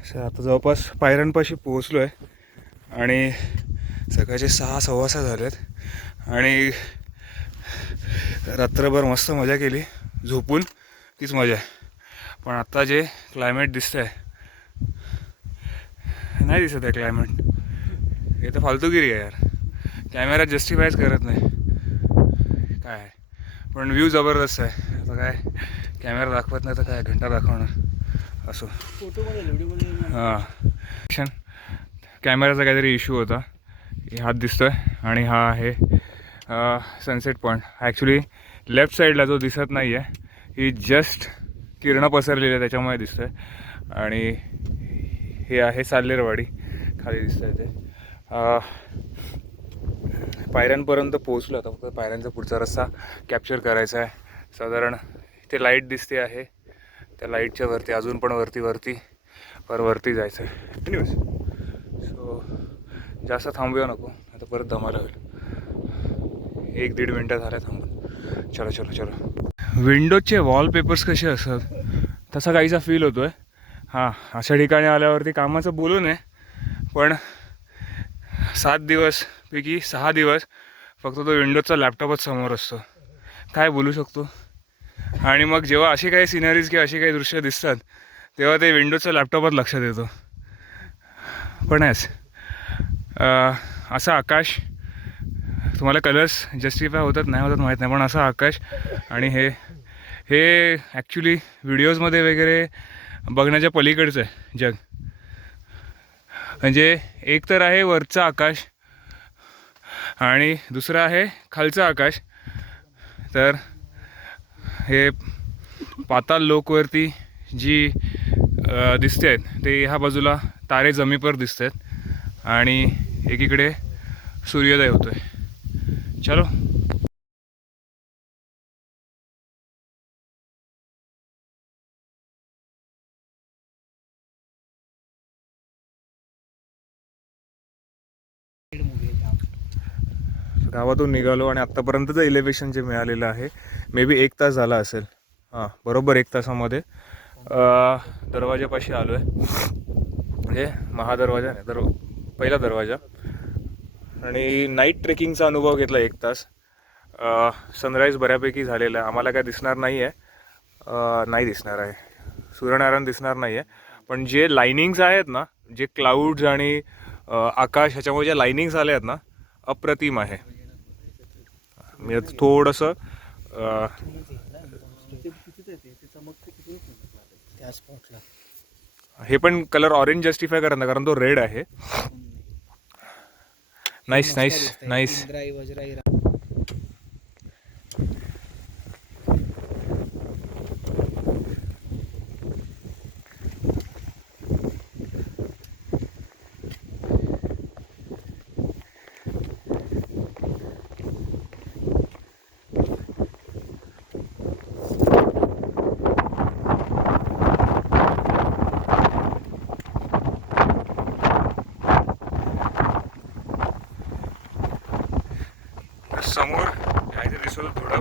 आता जवळपास पायऱ्यांपाशी पोहोचलो आहे आणि सकाळचे 6:15 झालेत आणि रात्रभर मस्त मजा केली. झोपून तीच मजा आहे. पण आत्ता जे क्लायमेट दिसतंय, नाही दिसत आहे क्लायमेट. हे तर फालतूगिरी आहे यार. कॅमेरा जस्टिफायच करत नाही काय. पण व्ह्यू जबरदस्त आहे. आता काय कॅमेरा दाखवत नाही तर काय घंटा दाखवणार असो. हां, कॅमेराचा काहीतरी इश्यू होता. हात दिसतो आहे आणि हा आहे सनसेट पॉईंट. ॲक्च्युली लेफ्ट साईडला जो दिसत नाही आहे, ही जस्ट किरणं पसरलेली आहे त्याच्यामुळे दिसतं आहे. आणि हे आहे साल्लेरवाडी, खाली दिसतं आहे ते. पायऱ्यांपर्यंत पोहोचलो. आता फक्त पायऱ्यांचा पुढचा रस्ता कॅप्चर करायचा आहे. साधारण इथे लाईट दिसते आहे, त्या लाईटच्या वरती अजून पण वरती जायचं आहे. एनिवेज, सो जास्त थांबूया नको, आता परत दमायला होईल. 1-1.5 मिनटं झाल्या थांबून. चलो. विंडोजचे वॉलपेपर्स कसे असतात तसा काहीसा फील होतो आहे. हां, अशा ठिकाणी आल्यावरती कामाचं बोलू नये, पण 7 दिवसपैकी 6 दिवस फक्त तो विंडोजचा लॅपटॉपच समोर असतो. काय बोलू शकतो. आणि मग जेव्हा अशी काही सिनरीज किंवा अशी काही दृश्य दिसतात तेव्हा ते विंडोजचा लॅपटॉपच लक्षात येतो. पण असं आकाश, तुम्हाला कलर्स जस्टिफाय होतात नाही होतात माहीत नाही, पण असं आकाश आणि हे ॲक्च्युली व्हिडिओजमध्ये वगैरे बघण्याच्या पलीकडचं आहे जग. म्हणजे एक तर आहे वरचं आकाश आणि दुसरं आहे खालचं आकाश. तर हे पाताल लोकवरती जी दिसते आहेत ते ह्या बाजूला तारे जमीपर दिसत आहेत आणि एकीकडे सूर्योदय होतो आहे. चलो. गावातून निघालो आणि आत्तापर्यंतचं इलेव्हेशन जे मिळालेलं आहे मे बी 1 तास झाला असेल. हां, बरोबर 1 तासामध्ये दरवाजापाशी आलो आहे. म्हणजे महादरवाजा नाही, पहिला दरवाजा. आणि नाईट ट्रेकिंगचा अनुभव घेतला 1 तास. सनराईज बऱ्यापैकी झालेला आहे. आम्हाला काय दिसणार नाही आहे, नाही दिसणार आहे, सूर्यनारायण दिसणार नाही आहे. पण जे लाईनिंग्स आहेत ना, जे क्लाउड्स आणि आकाश ह्याच्यामुळे ज्या लाईनिंग्स आल्या आहेत ना, अप्रतिम आहे. मी थोडंसं हे पण कलर ऑरेंज जस्टिफाय करणार कारण तो रेड आहे. नाईस. समोर काहीतरी दिसत थोडं,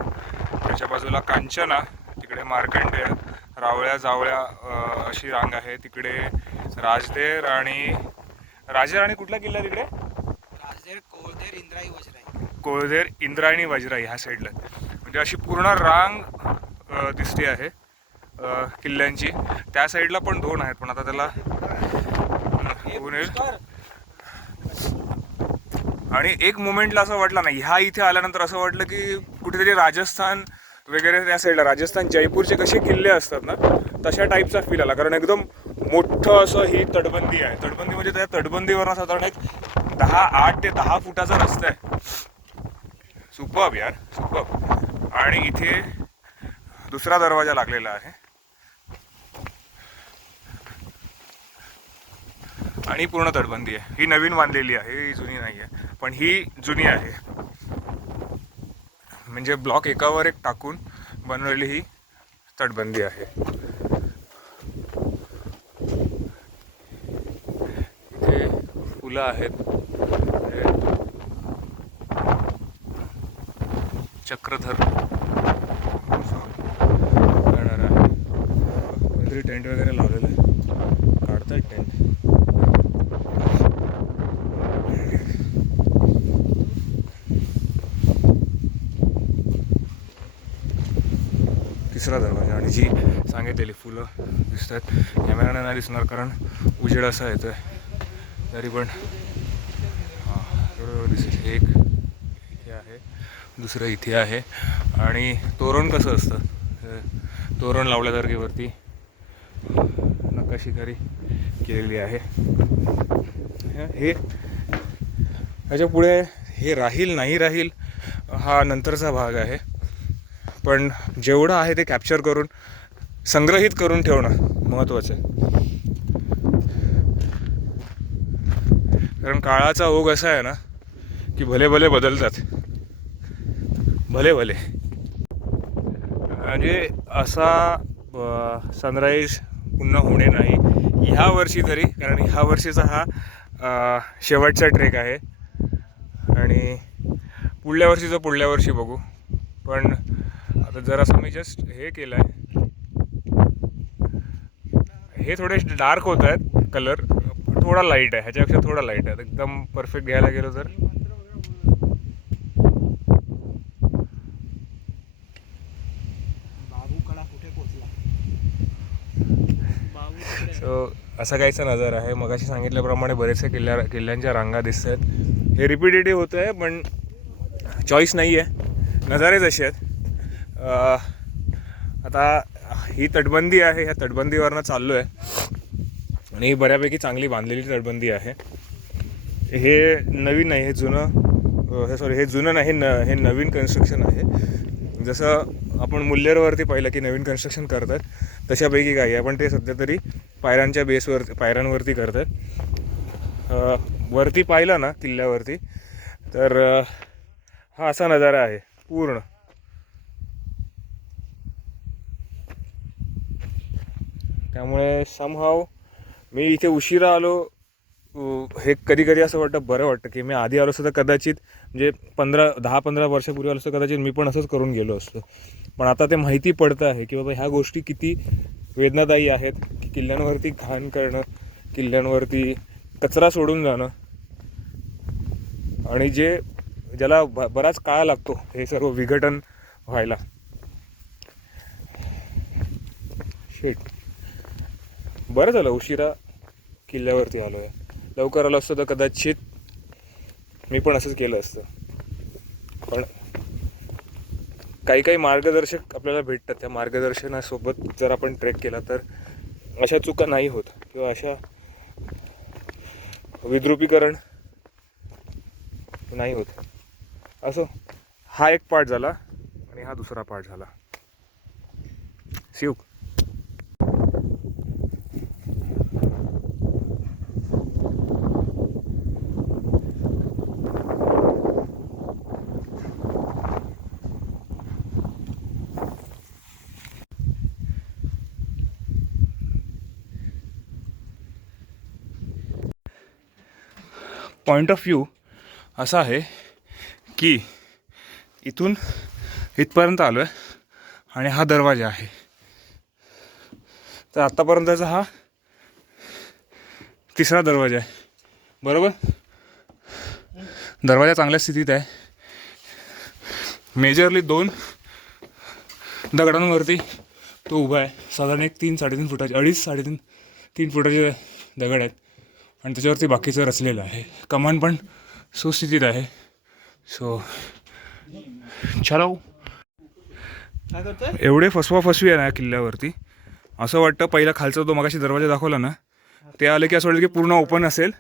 त्याच्या बाजूला कांचना, तिकडे मार्कंडेय, रावळ्या जावळ्या अशी रांग आहे. तिकडे राजदेर आणि कुठला किल्ला तिकडे? राजदेर, कोळदेर, इंद्रायणी, वजराई ह्या साईडला. म्हणजे अशी पूर्ण रांग दिसते आहे किल्ल्यांची. त्या साईडला पण 2 आहेत, पण आता त्याला आणि एक मोमेंटला असं वाटलं नाही, ह्या इथे आल्यानंतर असं वाटलं की कुठेतरी राजस्थान वगैरे त्या साईडला, राजस्थान जयपूरचे कसे किल्ले असतात ना तशा टाईपचा फील आला. कारण एकदम मोठं असं ही तटबंदी आहे. तटबंदी म्हणजे त्या तटबंदीवरनं साधारण एक 8 ते 10 फुटाचा रस्ता आहे. सुपर्ब यार, सुपर्ब. आणि इथे दुसरा दरवाजा लागलेला आहे आणि पूर्ण तटबंदी आहे. ही नवीन बांधलेली आहे, ही जुनी नाही आहे, पण ही जुनी आहे. म्हणजे ब्लॉक एकावर एक टाकून बनवलेली ही तटबंदी आहे. इथे फुलं आहेत, चक्रधर टेंट वगैरे लावलेलं आहे, काढतात टेंट. फुललेली फुलं दिसत आहेत. कॅमेराने नाही दिसणार कारण उजेड असा येतो आहे, तरी पण थोडं दिसेल. एक इथे आहे, दुसरं इथे आहे. आणि तोरण कसं असतं, तोरण लावल्यासारखी वरती नकाशीकारी केलेली आहे. हे ह्याच्या पुढे हे राहील नाही राहील हा नंतरचा भाग आहे, पण जेवढं आहे ते कॅप्चर करून संग्रहित करून ठेवणं महत्त्वाचं आहे. कारण काळाचा ओघ असा आहे ना की भले भले बदलतात, भले भले. म्हणजे असा सनराईज पुन्हा होणे नाही ह्या वर्षी तरी, कारण ह्या वर्षीचा हा शेवटचा ट्रेक आहे आणि पुढल्या वर्षी बघू. पण आता जरासं मी जस्ट हे केलं आहे, हे थोडे डार्क होत आहेत कलर, थोडा लाईट आहे, ह्याच्यापेक्षा थोडा लाईट आहे. एकदम परफेक्ट घ्यायला गेलो तर सो असा काहीचा नजारा आहे. मगाशी सांगितल्याप्रमाणे बरेचसे किल्ल्यांच्या रांगा दिसत आहेत. हे रिपिटेटिव्ह होतं आहे पण चॉईस नाही आहे, नजारेच असे आहेत. आता ही तटबंदी आहे, ह्या तटबंदीवरनं चाललो आहे आणि ही बऱ्यापैकी चांगली बांधलेली तटबंदी आहे. हे नवीन नाही, हे जुनं, हे जुनं नाही, हे नवीन कन्स्ट्रक्शन आहे. जसं आपण मुल्लेरवरती पाहिलं की नवीन कन्स्ट्रक्शन करतात तशापैकी काही आहे, पण ते सध्या तरी पायऱ्यांच्या पायऱ्यांवरती करतात. वरती पाहिलं ना किल्ल्यावरती तर हा असा नजारा आहे पूर्ण. त्यामुळे समहाव मी इथे उशिरा आलो, हे कधी कधी असं वाटतं, बरं वाटतं की मी आधी आलो असतो तर कदाचित म्हणजे 10-15 वर्षापूर्वी आलो असतो कदाचित मी पण असंच करून गेलो असतो. पण आता ते माहिती पडतं आहे की बाबा ह्या गोष्टी किती वेदनादायी आहेत, की किल्ल्यांवरती घाण करणं, किल्ल्यांवरती कचरा सोडून जाणं, आणि ज्याला बराच काळ लागतो हे सर्व विघटन व्हायला. शेट, बरं झालं उशिरा किल्ल्यावरती आलो आहे. लवकर आलो असतो तर कदाचित मी पण असंच केलं असतं. पण काही मार्गदर्शक आपल्याला भेटतात, त्या मार्गदर्शनासोबत जर आपण ट्रेक केला तर अशा चुका नाही होत किंवा अशा विद्रुपीकरण नाही होत. असो, हा एक पार्ट झाला आणि हा दुसरा पार्ट झाला. शिव पॉईंट ऑफ व्ह्यू असा आहे की इथून इथपर्यंत आलो आहे आणि हा दरवाजा आहे. तर आत्तापर्यंतचा हा तिसरा दरवाजा आहे, बरोबर. दरवाजा चांगल्या स्थितीत आहे. मेजरली 2 दगडांवरती तो उभा आहे. साधारण एक 3-3.5 फुटाचे, 2.5-3.5 फुटाचे दगड आहेत आणि त्याच्यावरती बाकीचं रचलेलं आहे. कमान पण सुस्थितीत आहे. सो चलो, एवढे फसवी आहे ना किल्ल्यावरती, असं वाटतं पहिला खालचा तो मगाशी दरवाजा दाखवला ना, ते आलं की असं वाटतं की पूर्ण ओपन असेल,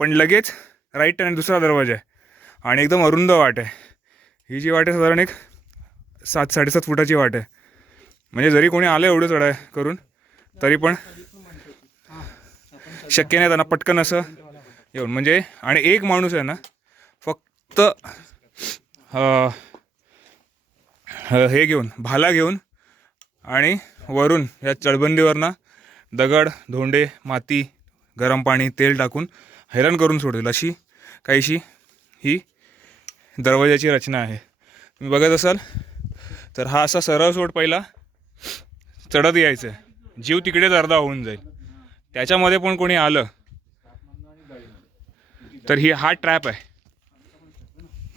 पण लगेच राईट आणि दुसरा दरवाजा आहे आणि एकदम अरुंद वाट आहे. ही जी वाट आहे साधारण एक 7-7.5 फुटाची वाट आहे. म्हणजे जरी कोणी आलं एवढं चढाई करून तरी पण शक्य नाही त्यांना पटकन असं येऊन. म्हणजे आणि एक माणूस आहे ना फक्त हे घेऊन, भाला घेऊन आणि वरून या तटबंदीवरनं दगड, धोंडे, माती, गरम पाणी, तेल टाकून हैराण करून सोडेल अशी काहीशी ही दरवाजाची रचना आहे. तुम्ही बघत असाल तर हा असा सरळ सोड पहिला चढत यायचं आहे, जीव तिकडेच अर्धा होऊन जाईल. त्याच्यामध्ये पण कोणी आलं तर हा ट्रॅप आहे.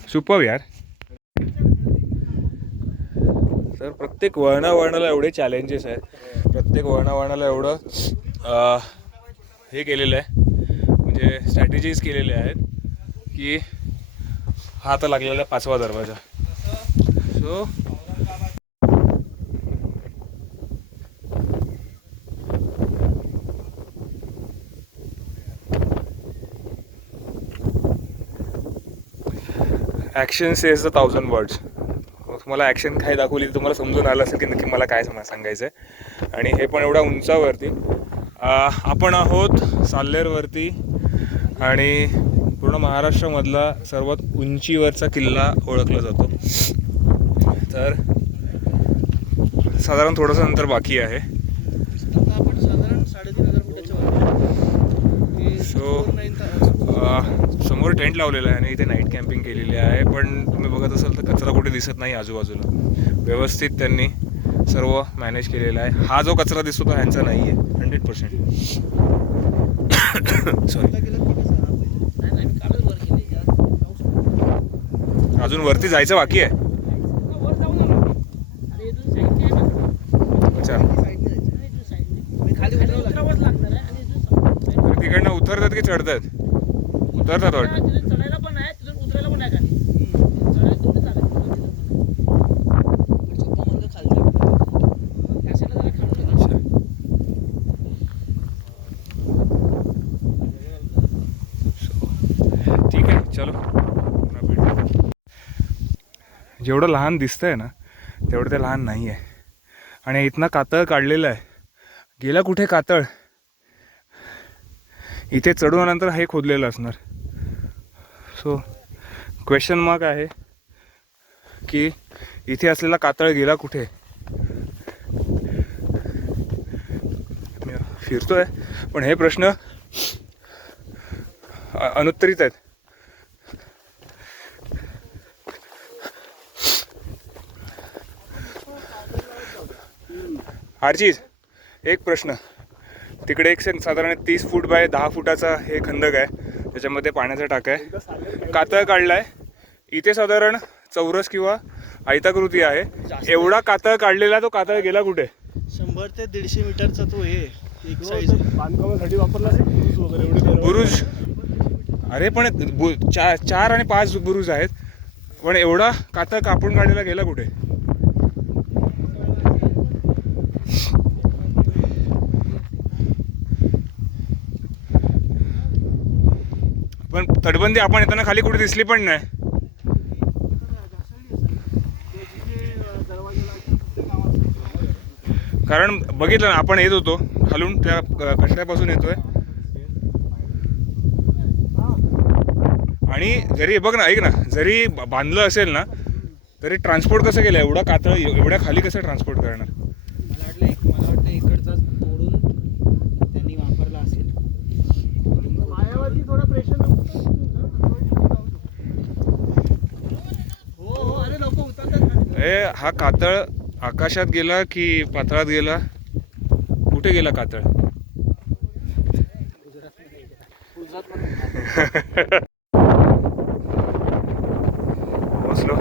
सुपर यार. तर प्रत्येक वळणावळणाला एवढे चॅलेंजेस आहेत, प्रत्येक वळणावळणाला एवढं हे केलेलं आहे, म्हणजे स्ट्रॅटेजीज केलेल्या आहेत की हा आता लागलेला 5वा दरवाजा. So action says the 1000 words. तुम्हाला ॲक्शन काय दाखवली तुम्हाला समजून आलं असेल की नक्की मला काय सांगायचं आहे. आणि हे पण एवढ्या उंचावरती. आपण आहोत साल्हेरवरती आणि पूर्ण महाराष्ट्रामधला सर्वात उंचीवरचा किल्ला ओळखला जातो. तर साधारण थोडंसं नंतर बाकी आहे. आपण साधारण 3,500 फुटाच्या सो समोर टेंट लावलेला आहे आणि इथे नाईट कॅम्पिंग केलेली आहे. पण तुम्ही बघत असाल तर कचरा कुठे दिसत नाही आजूबाजूला. व्यवस्थित त्यांनी सर्व मॅनेज केलेलं आहे. हा जो कचरा दिसतो तो ह्यांचा नाही आहे 100%. सॉरी, अजून वरती जायचं बाकी आहे. अच्छा, तिकडनं उतरतात की चढतात? उतरतात वाटतं. चढायला पण आहे, तिथून उतरायला पण आहे खाली. चढायला तुमचं चालेल. त्या साईडला जरा खाली. ठीक आहे, चलो पुन्हा भेटू. जेवढं लहान दिसतंय ना तेवढं ते लहान नाही आहे. आणि इथनं कातळ काढलेलं आहे. गेला कुठे कातळ? इथे चढवल्यानंतर हे खोदलेलं असणार. सो क्वेश्चन मार्क आहे की इथे असलेला कातळ गेला कुठे. फिरतोय पण हे प्रश्न अनुत्तरित आहेत. आरचीज एक प्रश्न. तिकडे एक साधारण 30 फूट बाय 10 फुटाचा हे खंदक आहे, त्याच्यामध्ये पाण्याचा टाका आहे. कातळ काढलाय. इथे साधारण चौरस किंवा आयताकृती आहे. एवढा कातळ काढलेला, तो कातळ गेला कुठे? 100 ते 150 मीटरचा तो हे एक साईज बांधकामासाठी वापरला बुरुज वगैरे एवढे. बुरुज, अरे पण 4 आणि 5 बुरुज आहेत, पण एवढा कातळ कापून काढलेला गेला कुठे? पण तटबंदी आपण येताना खाली कुठे दिसली पण नाही. कारण बघितलं ना, आपण येत होतो खालून त्या कचऱ्यापासून येतोय. आणि जरी बघ ना, ऐक ना, जरी बांधलं असेल ना तरी ट्रान्सपोर्ट कसं केलं? एवढा कातळ एवढ्या खाली कसं ट्रान्सपोर्ट करणार? मला वाटतं इकडचा तोडून त्यांनी वापरला असेल. पायावरती थोडा प्रेशर हो. अरे लोक उतरतात. हा कातळ आकाशात गेला की पाताळात गेला? कुठे गेला कातळ? पोचलो.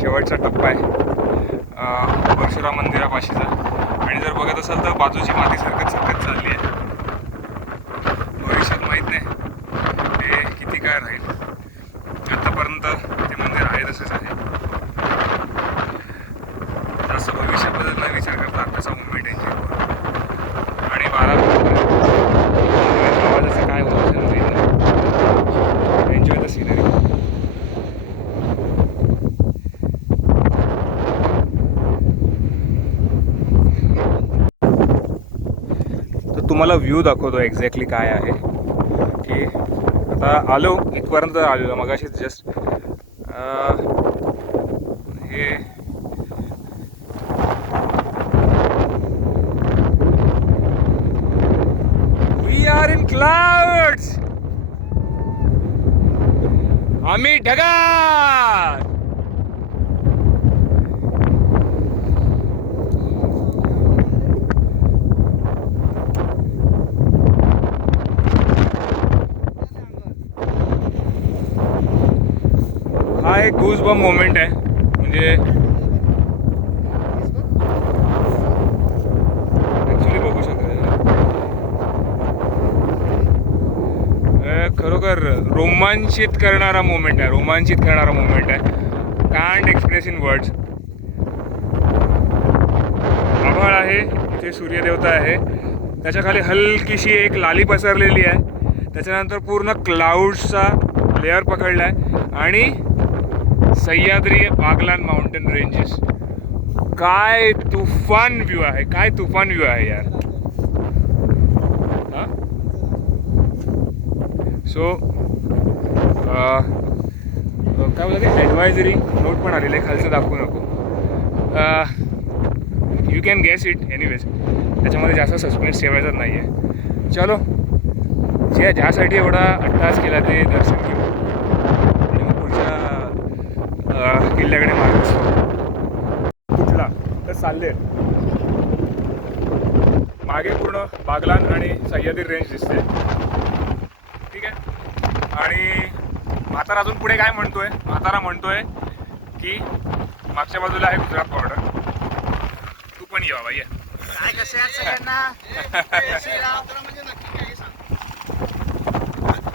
शेवटचा टप्पा आहे परशुराम मंदिरापाशीचा. आणि जर बघत असाल तर बाजूची माती सरकत चालली आहे. भविष्यात माहीत नाही ते किती काय राहील. आतापर्यंत ते मंदिर आहे तसंच आहे. जास्त भविष्याबद्दल न विचार करता आताचा मुवमेंट एन्जॉय करू. आणि 12 आवाजाचं काय होत असेल एन्जॉय द सिनरी. तर तुम्हाला व्ह्यू दाखवतो एक्झॅक्टली काय आहे. की आता आलो इथपर्यंत आलेलो मगाशी जस्ट. हे वी आर इन क्लाउड्स. आम्ही ढगात. हा एक गूजबम्प मोमेंट आहे. म्हणजे खरोखर रोमांचित करणारा मोमेंट आहे, रोमांचित करणारा मोमेंट आहे. Can't express in words. आभाळ आहे, इथे सूर्यदेवता आहे, त्याच्या खाली हलकीशी एक लाली पसरलेली आहे, त्याच्यानंतर पूर्ण क्लाउड्सचा लेअर पकडला आहे आणि सह्याद्री बागलान माउंटेन रेंजेस. काय तुफान व्ह्यू आहे, काय तुफान व्ह्यू आहे यार. सो काय बोलते ॲडवायझरी नोट पण आलेलं आहे, खालचं दाखवू नको. You can guess it anyways. त्याच्यामध्ये जास्त सस्पेन्स ठेवायचाच नाही आहे. चलो, ज्यासाठी एवढा अट्टास केला ते दर्शन घेऊ आणि मग पुढच्या किल्ल्याकडे मार्ग कुठला तर चालले. मागे पूर्ण बागलान आणि सह्याद्री रेंज दिसते, ठीक आहे. आणि म्हातारा अजून पुढे काय म्हणतोय, म्हातारा म्हणतोय की मागच्या बाजूला आहे गुजरात बॉर्डर, तू पण ये बाबा ये. काय कसे आहेत सगळ्यांना? म्हणजे नक्की काय सांग.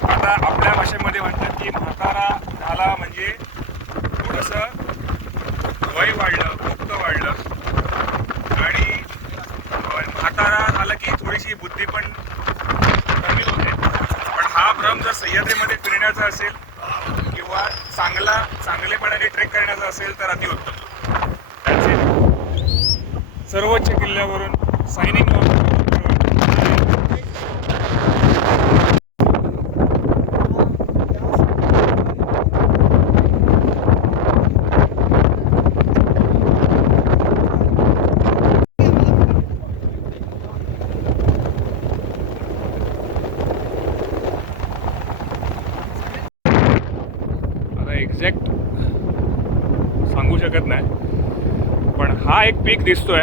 आता आपल्या भाषेमध्ये म्हणतात की म्हातारा झाला म्हणजे थोडंसं वय वाढलं, भक्त वाढलं आणि म्हातारा झालं की थोडीशी बुद्धी पण कमी होते. पण हा भ्रम जर सह्याद्रीमध्ये फिरण्याचा असेल किंवा चांगलेपणाने ट्रेक करण्याचा असेल तर अतिउत्तम. सर्वोच्च किल्ल्यावरून सायनिंग ऑफ. आता एक्झॅक्ट सांगू शकत नाही, पण हा एक पीक दिसतोय.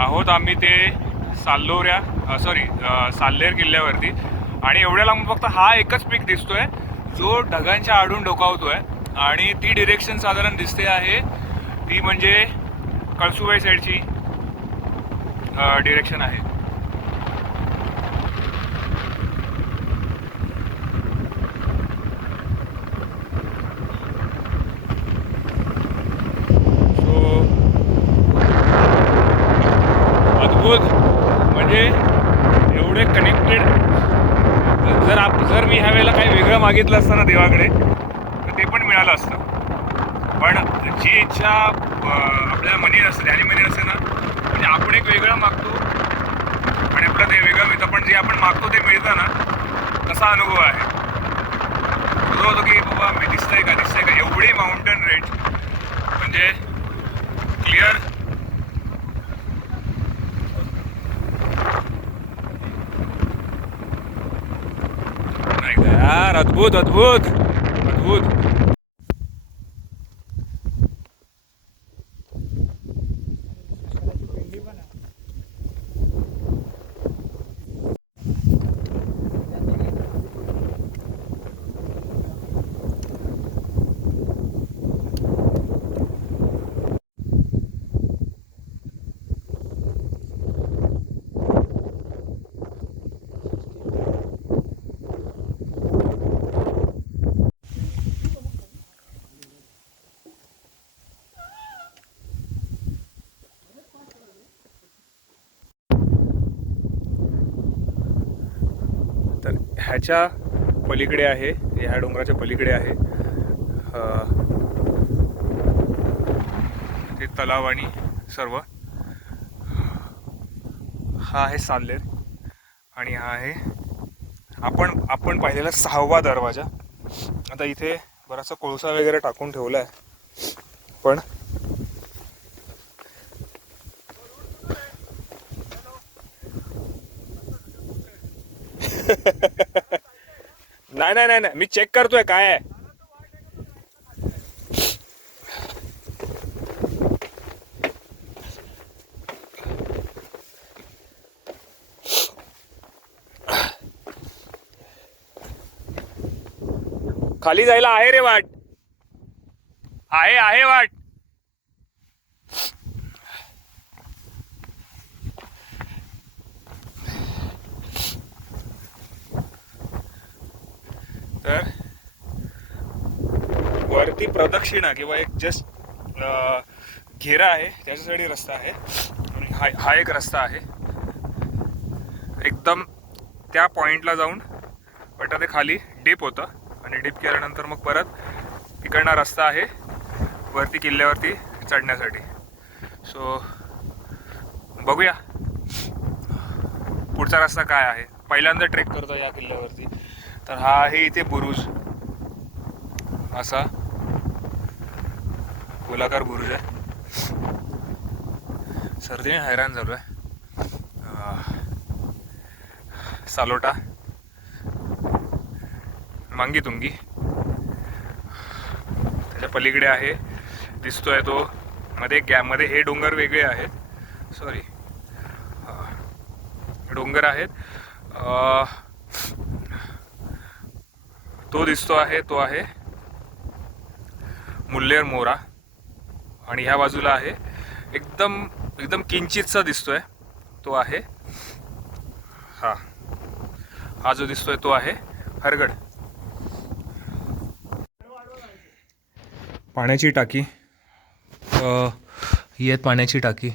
आहोत आम्ही ते साल्लेर किल्ल्यावरती आणि एवढ्या लांब फक्त हा एकच पीक दिसतोय जो ढगांच्या आडून डोकावतोय आणि ती डिरेक्शन साधारण दिसते आहे ती म्हणजे कळसुबाई साईडची डिरेक्शन आहे. म्हणजे एवढे कनेक्टेड. जर मी ह्या वेळेला काही वेगळं मागितलं असतं ना देवाकडे तर ते पण मिळालं असतं. पण जी इच्छा आपल्या मनी नसते, ध्यानी मनी नसते ना, म्हणजे आपण एक वेगळं मागतो आणि आपलं ते वेगळं मिळतं, पण जे आपण मागतो ते मिळतं ना, तसा अनुभव आहे. तुझं होतो की बाबा मी दिसतंय का एवढी माउंटेन रेंज म्हणजे क्लिअर. यार अद्भुत अद्भुत अद्भुत. तर ह्याच्या पलीकडे आहे, ह्या डोंगराच्या पलीकडे आहे ते तलाव आणि सर्व. हा आहे साल्लेर आणि हा आहे आपण पाहिलेला 6वा दरवाजा. आता इथे बराचसा कोळसा वगैरे टाकून ठेवला आहे, पण नाही मी चेक करतोय काय आहे. खाली जायला आहे रे वाट, आहे वाट. तर वरती प्रदक्षिणा किंवा एक जस्ट घेरा आहे त्याच्यासाठी रस्ता आहे आणि हा एक रस्ता आहे. एकदम त्या पॉईंटला जाऊन वाटतं ते खाली डिप होतं आणि डिप केल्यानंतर मग परत इकडनं रस्ता आहे वरती किल्ल्यावरती चढण्यासाठी. सो बघूया पुढचा रस्ता काय आहे. पहिल्यांदा ट्रेक करतो या किल्ल्यावरती. तर हा आहे इथे बुरुज, असा गोलाकार बुरुज आहे. सर्दीने हैराण झालो आहे. सालोटा, मांगी तुंगी त्याच्या पलीकडे आहे दिसतोय तो. मध्ये हे डोंगर वेगळे आहेत. सॉरी, डोंगर आहेत. तो दिसतो आहे, तो आहे मुल्लेर मोरा. आणि ह्या बाजूला आहे एकदम एकदम किंचितसा दिसतोय तो आहे हा जो दिसतोय तो आहे हरगड. पाण्याची टाकी ही आहे पाण्याची टाकी.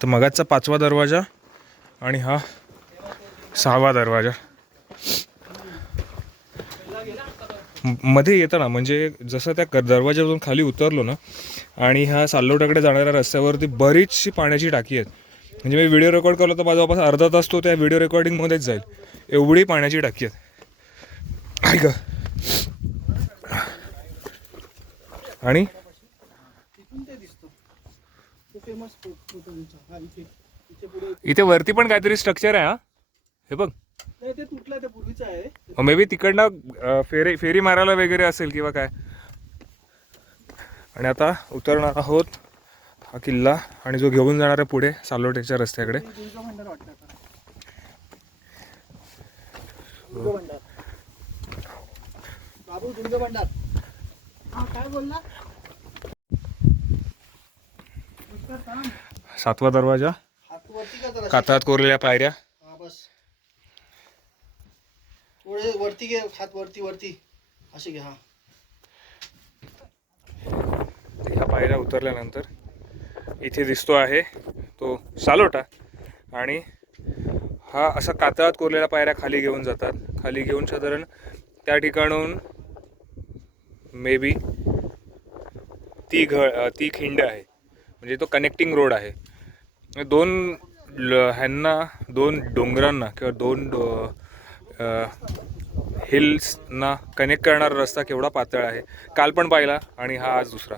तर मगाचा 5वा दरवाजा आणि हा 6वा दरवाजा. मध्ये येताना म्हणजे जसं त्या दरवाजावरून खाली उतरलो ना आणि ह्या सालोटाकडे जाणाऱ्या रस्त्यावरती बरीचशी पाण्याची टाकी आहेत. म्हणजे मी व्हिडिओ रेकॉर्ड करलो तर माझा वापस अर्धा तास तो त्या व्हिडिओ रेकॉर्डिंगमध्येच जाईल, एवढी पाण्याची टाकी आहेत. ऐका, आणि इथे वरती पण काहीतरी स्ट्रक्चर आहे. हा हे बघ, ते तुटलं, ते पूर्वीचं आहे. मे बी तिकडनं फेरी मारायला वगैरे असेल किंवा काय. आणि आता उतरणार आहोत हा किल्ला आणि जो घेऊन जाणार आहे पुढे सालोटेच्या रस्त्याकडे. बाबू दुर्ग भंडार. हा काय बोलला? 7वा दरवाजा, हात वरती का जरा? कातळात कोरलेल्या पायऱ्या. हा बस, थोडे वरती घे, हात वरती वरती असे घे. हा ह्या पायऱ्या उतरल्यानंतर इथे दिसतो आहे तो सालोटा. आणि हा असा कातळात कोरलेल्या पायऱ्या खाली घेऊन जातात. खाली घेऊन साधारण त्या ठिकाणून मे बी ती खिंड आहे. म्हणजे तो कनेक्टिंग रोड आहे. दोन डोंगरांना किंवा दोन हिल्सना कनेक्ट करणारा रस्ता केवढा पातळ आहे. काल पण पाहिला आणि हा आज दुसरा.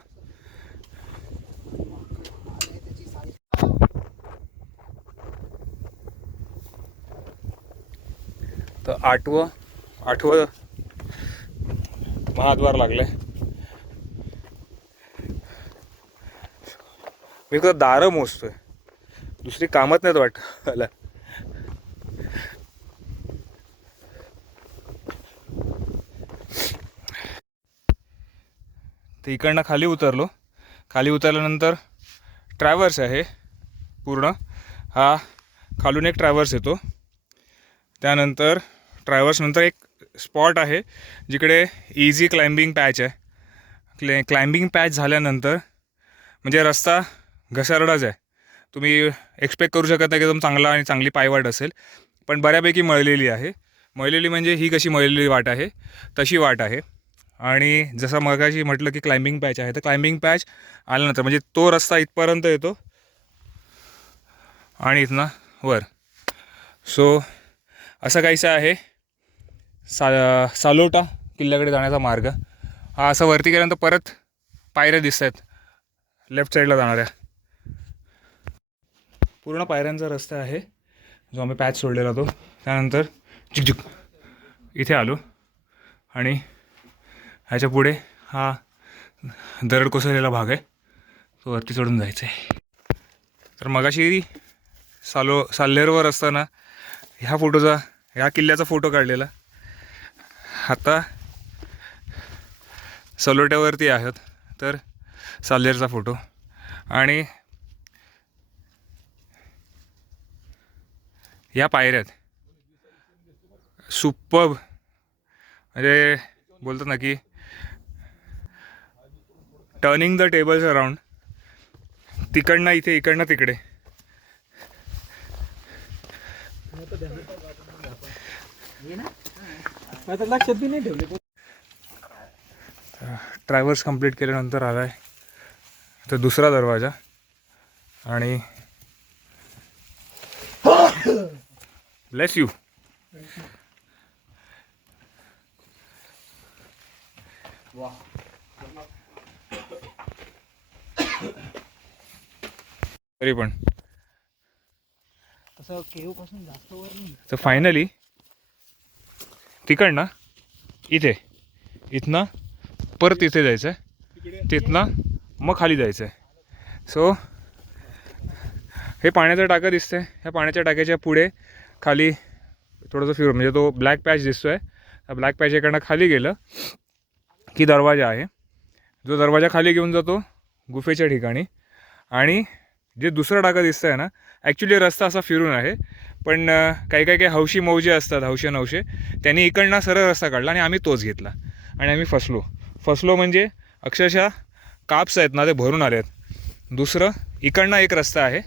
तर आठवं महाद्वार लागलंय. मी तर दारं मोजतोय, दुसरी कामच नाहीत वाटत मला. तर इकडनं खाली उतरलो. खाली उतरल्यानंतर ट्रॅव्हर्स आहे पूर्ण. हा खालून एक ट्रॅव्हर्स येतो. त्यानंतर ट्रॅव्हर्सनंतर एक स्पॉट आहे जिकडे इझी क्लाइम्बिंग पॅच आहे. क्लाइम्बिंग पॅच झाल्यानंतर म्हणजे रस्ता घसरडाच आहे. तुम्ही एक्सपेक्ट करू शकत नाही की एकदम चांगला आणि चांगली पायवाट असेल, पण बऱ्यापैकी मळलेली आहे. मळलेली म्हणजे ही कशी मळलेली वाट आहे तशी वाट आहे. आणि जसं मगाशी म्हटलं की क्लाइम्बिंग पॅच आहे, तर क्लाइम्बिंग पॅच आल्यानंतर म्हणजे तो रस्ता इथपर्यंत येतो आणि इथनं वर. सो असं काहीसं आहे सालोटा किल्ल्याकडे जाण्याचा मार्ग. हा असं वरती गेल्यानंतर परत पायऱ्या दिसत आहेत लेफ्ट साईडला जाणाऱ्या. पूर्ण पायऱ्यांचा रस्ता आहे जो आम्ही पॅच सोडलेला होतो. त्यानंतर झुकझुक इथे आलो आणि ह्याच्या पुढे हा दरड कोसळलेला भाग आहे, तो वरती चढून जायचं आहे. तर मगाशी साल्हेरवर असताना ह्या किल्ल्याचा फोटो काढलेला. आता सलोट्यावरती आहोत तर साल्हेरचा फोटो. आणि या पायऱ्यात सुपर्ब, म्हणजे बोलतात ना की टर्निंग द टेबल्स अराउंड, तिकडनं इथे इकडनं तिकडे. लक्षात बी नाही ठेवले. ट्रॅव्हर्स कंप्लीट केल्यानंतर आला आहे तर दुसरा दरवाजा. आणि ब्लेस यू. तरी पण तसं केव पासून जास्त वर नाही. तर फायनली तिकडनं इथनं परत इथे जायचं आहे, तिथनं मग खाली जायचं आहे. सो हे पाण्याचं टाकं दिसतंय. ह्या पाण्याच्या टाक्याच्या पुढे खाली थोडंसं फिरून, म्हणजे तो ब्लॅक पॅच दिसतोय, त्या ब्लॅक पॅच इकडनं खाली गेलं की दरवाजा आहे. जो दरवाजा खाली घेऊन जातो गुफेच्या ठिकाणी. आणि जे दुसरं टाकं दिसतंय ना, ॲक्च्युली रस्ता असा फिरून आहे, पण काही हौशी मौजे असतात, हौशे नवशे, त्यांनी इकडनं सरळ रस्ता काढला आणि आम्ही तोच घेतला. आणि आम्ही फसलो म्हणजे अक्षरशः काप्स आहेत ना ते भरून आले आहेत. दुसरं इकडनं एक रस्ता आहे,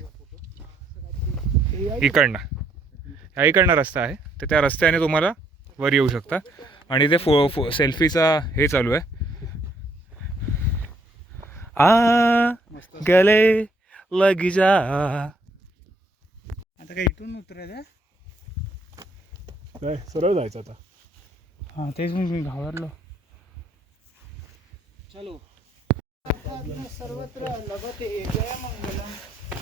इकडनं रस्ता आहे, तर त्या रस्त्याने तुम्हाला वर येऊ शकता. आणि ते सेल्फीचा हे चालू आहे. गले लग जा. आता काय इथून उतरायचं? काय सरळ जायचं आता. हां तेच मी घाबरलो. चलो. सर्वत्र लभते जय मंगलम.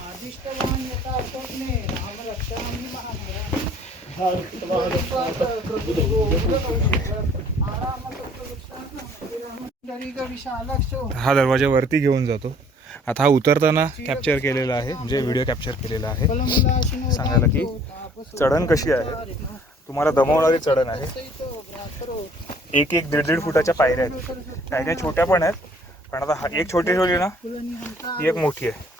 आदिष्टवान यथा स्वप्ने राम रक्षामि महाभरा. हा दरवाजा वरती घेऊन जातो. आता हा उतरताना कॅप्चर केलेला आहे, म्हणजे व्हिडिओ कॅप्चर केलेला आहे, सांगायला की चढण कशी आहे. तुम्हाला दमवणारी चढण आहे. 1-1, 1.5 फुटाच्या पायऱ्या आहेत. काही छोट्या पण आहेत, पण आता एक छोटी ठेवली ना, ही एक मोठी आहे.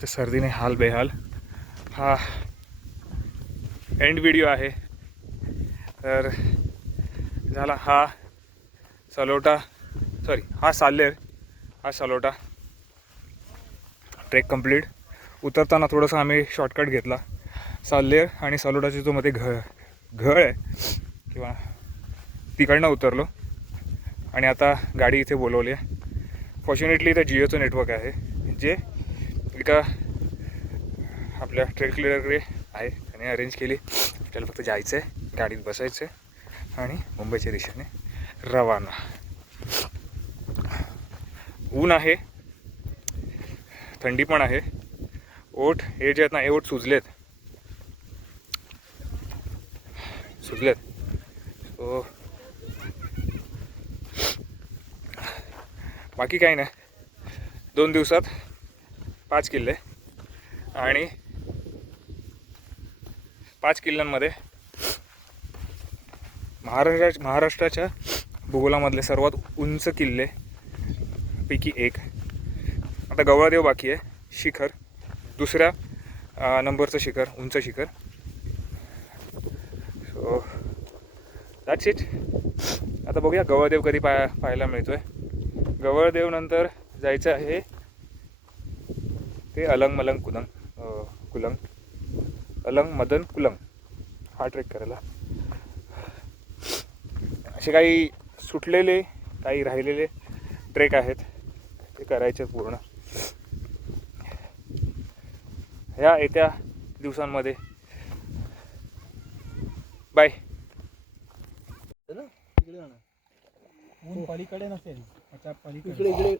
तर सर्दीने हाल बेहाल. हा एंड व्हिडिओ आहे. तर झाला हा साल्हेर, हा सलोटा ट्रेक कंप्लीट. उतरताना थोडंसं आम्ही शॉर्टकट घेतला. साल्हेर आणि सलोटाची जो मध्ये घळ आहे किंवा तिकडनं उतरलो आणि आता गाडी इथे बोलवली आहे. फॉर्च्युनेटली इथं जिओचं नेटवर्क आहे, जे एका आपल्या ट्रेक लिडरकडे आहे, त्याने अरेंज केली. आपल्याला फक्त जायचं आहे, गाडीत बसायचं आहे आणि मुंबईच्या दिशेने रवाना. ऊन आहे, थंडी पण आहे. ओठ हे जे आहेत ना, हे ओठ सुजलेत. सो बाकी काही नाही. 2 दिवसात 5 किल्ले आणि 5 किल्ल्यांमध्ये महाराष्ट्राच्या भूगोलामधले सर्वात उंच किल्ले पैकी एक. आता गवळादेव बाकी आहे, शिखर, दुसऱ्या नंबरचं शिखर, उंच शिखर. So that's it. आता बघूया गवळदेव कधी पाहायला मिळतोय. गवळदेव नंतर जायचं आहे ते अलंग मदन कुलंग हा ट्रेक करायला. असे काही सुटलेले, काही राहिलेले ट्रेक आहेत, ते करायचे पूर्ण. ह्या येत्या दिवसांमध्ये. बाय. इकडे जाणार. ऊन पलीकडे नसेल त्याच्या इकडे पलीकडे इकडे